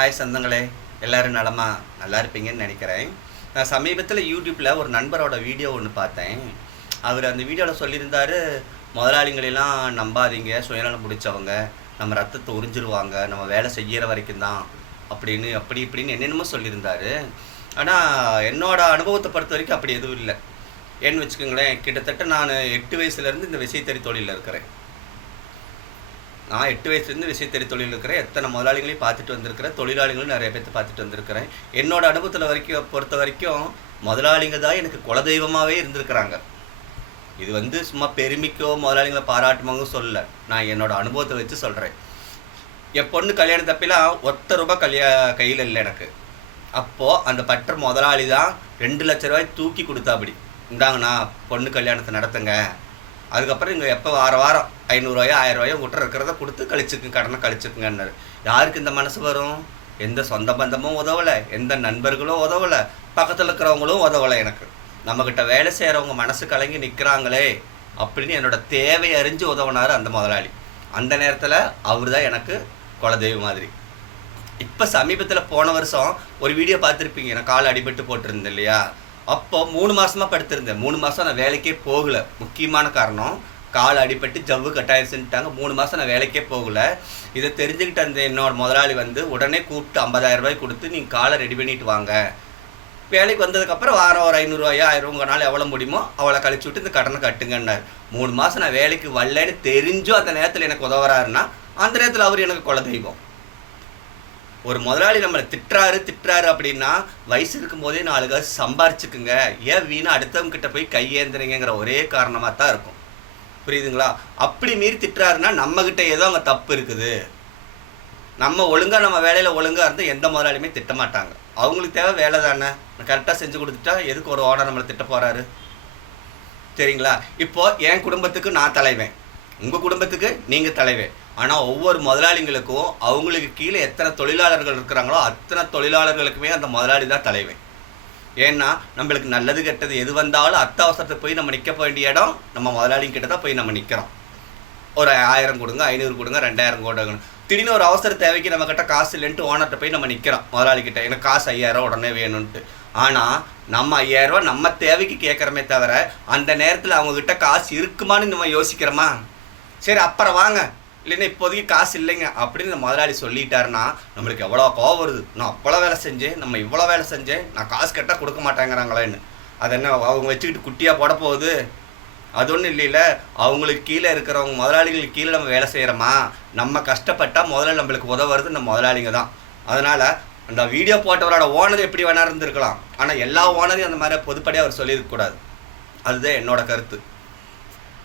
Hi சொந்தங்களே எல்லோரும் நலமா? நல்லா இருப்பீங்கன்னு நினைக்கிறேன். நான் சமீபத்தில் யூடியூப்பில் ஒரு நண்பரோட வீடியோ ஒன்று பார்த்தேன். அவர் அந்த வீடியோவில் சொல்லியிருந்தார் முதலாளிங்களெல்லாம் நம்பாதீங்க சுயநலம் பிடிச்சவங்க. நம்ம ரத்தத்தை உறிஞ்சிருவாங்க. நம்ம வேலை செய்கிற வரைக்கும் தான். அப்படின்னு அப்படி இப்படின்னு என்னென்னமோ சொல்லியிருந்தாரு. ஆனால் என்னோட அனுபவத்தை பொறுத்த வரைக்கும் அப்படி எதுவும் இல்லை. ஏன்னு வச்சுக்கோங்களேன் கிட்டத்தட்ட நான் எட்டு வயசுலேருந்து இந்த விசைத்தறி தொழிலில் இருக்கிறேன். நான் எட்டு வயசுலேருந்து விசைத்தறி தொழில் இருக்கிறேன். எத்தனை முதலாளிகளையும் பார்த்துட்டு வந்திருக்கிறேன் தொழிலாளிகளும் நிறைய பேர்த்து பார்த்துட்டு வந்திருக்கிறேன். என்னோட அனுபவத்தில் வரைக்கும் பொறுத்த வரைக்கும் முதலாளிங்க தான் எனக்கு குலதெய்வமாகவே இருந்திருக்கிறாங்க. இது வந்து சும்மா பெருமைக்கோ முதலாளிங்களை பாராட்டுமாங்க சொல்லலை. நான் என்னோட அனுபவத்தை வச்சு சொல்கிறேன் என் பொண்ணு கல்யாணம் தப்பிலாம் ஒத்த ரூபாய் கல்யா கையில் இல்லை எனக்கு. அப்போது அந்த பற்ற முதலாளி தான் ரெண்டு லட்ச ரூபாய் தூக்கி கொடுத்தாப்படி இந்தாங்கண்ணா பொண்ணு கல்யாணத்தை நடத்துங்க. அதுக்கப்புறம் இங்கே எப்போ வார வாரம் ஐநூறுரூவாயோ ஆயிரரூவாயோ விட்டுற இருக்கிறத கொடுத்து கழிச்சுக்குங்க கடனை கழிச்சுக்குங்கன்னாரு. யாருக்கு இந்த மனசு வரும்? எந்த சொந்த பந்தமும் உதவலை எந்த நண்பர்களும் உதவலை பக்கத்தில் இருக்கிறவங்களும் உதவலை எனக்கு. நம்மக்கிட்ட வேலை செய்கிறவங்க மனசு கலங்கி நிற்கிறாங்களே அப்படின்னு என்னோட தேவை அறிஞ்சு உதவினார் அந்த முதலாளி. அந்த நேரத்தில் அவர் தான் எனக்கு குலதெய்வம் மாதிரி. இப்போ சமீபத்தில் போன வருஷம் ஒரு வீடியோ பார்த்துருப்பீங்க நான் கால் அடிபட்டு போட்டிருந்தேன் இல்லையா? அப்போ மூணு மாசமா படுத்திருந்தேன். மூணு மாதம் நான் வேலைக்கே போகல. முக்கியமான காரணம் கால் அடிபட்டு ஜவ்வு கட்டாயிருச்சுட்டாங்க மூணு மாதம் நான் வேலைக்கே போகல. இதை தெரிஞ்சுக்கிட்ட அந்த என்னோட முதலாளி வந்து உடனே கூப்பிட்டு ஐம்பதாயிரம் ரூபாய் கொடுத்து நீங்கள் காலை ரெடி பண்ணிட்டு வாங்க. வேலைக்கு வந்ததுக்கப்புறம் வாரம் ஒரு ஐநூறுரூவாயோ ஆயிரம் உங்களால் எவ்வளோ முடியுமோ அவளை கழிச்சு விட்டு இந்த கடனை கட்டுங்கன்னார். மூணு மாதம் நான் வேலைக்கு வரலன்னு தெரிஞ்சும் அந்த நேரத்தில் எனக்கு உதவுறாருன்னா அந்த நேரத்தில் அவர் எனக்கு குலதெய்வம். ஒரு முதலாளி நம்மளை திட்டுறாரு திட்டுறாரு அப்படின்னா வயசு இருக்கும்போதே நாலு காசு சம்பாரிச்சுக்குங்க. ஏன் வீணா அடுத்தவங்க கிட்ட போய் கையேந்துறீங்கிற ஒரே காரணமாக தான் இருக்கும். புரியுதுங்களா? அப்படி மீறி திட்டுறாருன்னா நம்மக்கிட்ட ஏதோ அங்கே தப்பு இருக்குது. நம்ம ஒழுங்காக நம்ம வேலையில் ஒழுங்காக இருந்தால் எந்த முதலாளியுமே திட்ட மாட்டாங்க. அவங்களுக்கு தேவை வேலை தானே? கரெக்டாக செஞ்சு கொடுத்துட்டா எதுக்கு ஒரு ஓனர் நம்மளை திட்ட போகிறாரு சரிங்களா? இப்போது என் குடும்பத்துக்கு நான் தலைவேன். உங்கள் குடும்பத்துக்கு நீங்கள் தலைவேன். ஆனால் ஒவ்வொரு முதலாளிங்களுக்கும் அவங்களுக்கு கீழே எத்தனை தொழிலாளர்கள் இருக்கிறாங்களோ அத்தனை தொழிலாளர்களுக்குமே அந்த முதலாளி தான் தலைவன். ஏன்னா நம்மளுக்கு நல்லது கெட்டது எது வந்தாலும் அத்தியாவசரத்தை போய் நம்ம நிற்க வேண்டிய இடம் நம்ம முதலாளிங்க கிட்ட தான் போய் நம்ம நிற்கிறோம் ஒரு ஆயிரம் கொடுங்க ஐநூறு கொடுங்க ரெண்டாயிரம் கொடுங்க. திடீர்னு ஒரு அவசர தேவைக்கு நம்ம கிட்ட காசு இல்லைன்ட்டு ஓனர்கிட்ட போய் நம்ம நிற்கிறோம் முதலாளி கிட்ட. எனக்கு காசு ஐயாயிரம் உடனே வேணும்ன்ட்டு. ஆனால் நம்ம ஐயாயிரரூவா நம்ம தேவைக்கு கேட்குறமே தவிர அந்த நேரத்தில் அவங்கக்கிட்ட காசு இருக்குமான்னு நம்ம யோசிக்கிறோமா? சரி அப்புறம் வாங்க. இல்லைன்னா இப்போதைக்கு காசு இல்லைங்க அப்படின்னு இந்த முதலாளி சொல்லிட்டாருன்னா நம்மளுக்கு எவ்வளோ கோவம் வருது. நான் அவ்வளோ வேலை செஞ்சேன் நம்ம இவ்வளோ வேலை செஞ்சேன் நான் காசு கேட்டால் கொடுக்க மாட்டேங்கிறாங்களேன்னு. அது என்ன அவங்க வச்சுக்கிட்டு குட்டியாக போட போகுது? அது ஒன்றும் இல்லைல்ல அவங்களுக்கு கீழே இருக்கிறவங்க முதலாளிகளுக்கு கீழே நம்ம வேலை செய்கிறோமா நம்ம கஷ்டப்பட்டால் முதல்ல நம்மளுக்கு உதவுறது இந்த முதலாளிங்க தான். அதனால் அந்த வீடியோ போட்டவரோட ஓனர் எப்படி வேணா இருந்திருக்கலாம். ஆனால் எல்லா ஓனரையும் அந்த மாதிரி பொதுப்படியாக அவர் சொல்லியிருக்கக்கூடாது. அதுதான் என்னோட கருத்து.